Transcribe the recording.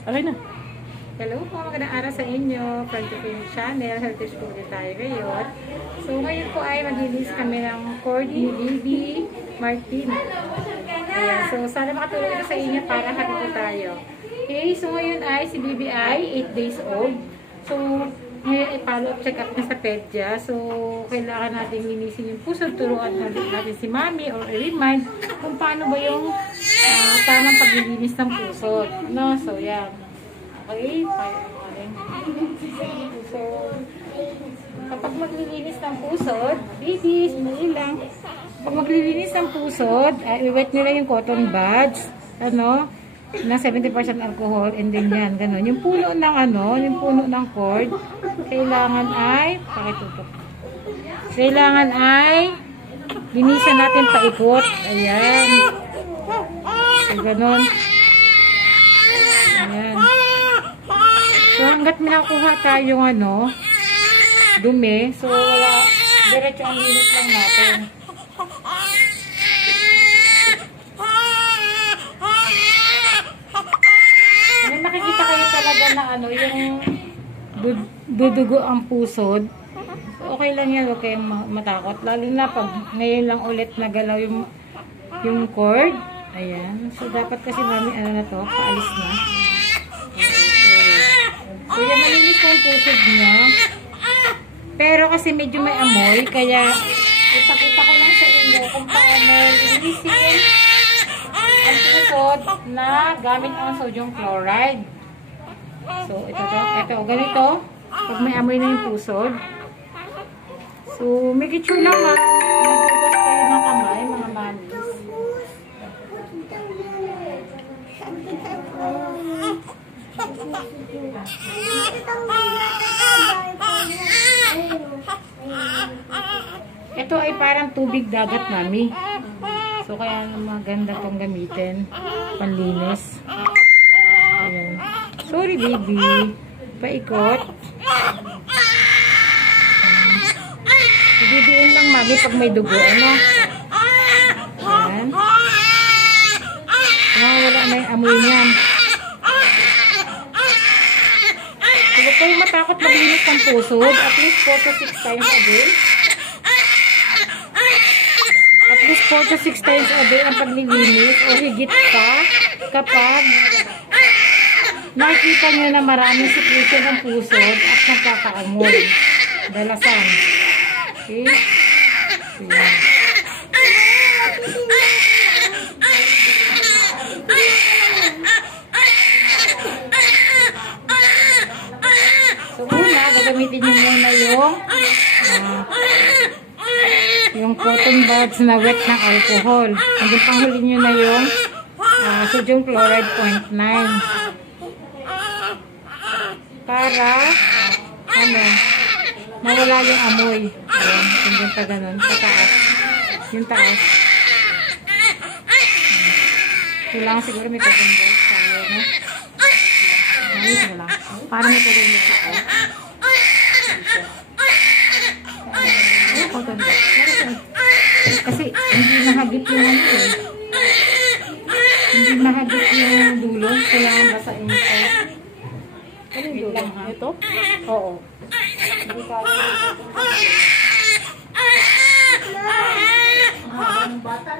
Okay na. Hello po, magandang araw sa inyo. From the Film Channel, Healthy School din tayo ngayon. So ngayon po ay maglinis kami ng cord ni Libby Martin. Ayan, so sana makatulong ito sa inyo para happy po tayo. Okay, so ngayon ay si Libby ay 8 days old. So ngayon ay follow-up check-up na sa pedya. So kailangan natin linisin yung puso. Turuan natin si Mami or i-remind kung paano ba yung tamang paglilinis ng puso. No? So yan. Okay, so, kapag maglilinis ng pusod, babies, mali lang. Kapag maglilinis ng pusod, i-wet nila yung cotton buds, na 70% alcohol, and then yan, ganun. Yung puno ng yung puno ng cord, kailangan ay, pakitutok. Kailangan ay, linisan natin paikot. Ayan. So, ganun. Ayan. So, hanggat minakuha tayong dumi, so wala, diretso ang linis lang natin. May makikita kayo talaga na yung dudugo ang pusod. So, okay lang yan, huwag kayong matakot. Lalo na pag ngayon lang ulit nagalaw yung cord. Ayan. So, dapat kasi Mami, paalis na. So, yan, malinis na yung pusod niya. Pero kasi medyo may amoy, kaya ipakita ko lang sa inyo kung paano linisin ang pusod na gamit ang sodium chloride. So, ito, ganito. Pag may amoy na yung pusod. So, make it sure lang magbugas kayo ng kamay, mga mamis. Ito ay parang tubig dagat, Mami. So, kaya maganda itong gamitin. Panlinis. Ayan. Sorry, baby. Paikot. Ibibiin lang, Mami, pag may dugo. Ayan. Wala na yung amoy niyan. So, huwag kayong matakot maglinis ng pusod. At least 4 to 6 times a day. At least 4 to 6 times a day ang paglilinis o higit pa kapag nakikita nyo na maraming secretion ng pusod at nagkakaamoy. Dalasan. Okay? So, yan. So, una, gagamitin nyo muna yung cotton buds na wet ng alcohol. And then, panghuli nyo na yung sodium chloride 0.9. Para, mawala yung amoy. Ayan, yung pa ganun. Sa taas. Yung taas. Kailangan siguro may cotton buds tayo, no? Ayos na lang. Para may cotton buds ako. Cotton buds. Kasi hindi nahagip yung hindi nahagip yung dulo. Kailangan basain ito. Ano yung dulo? Ito? Oo. Hindi ka ang bata.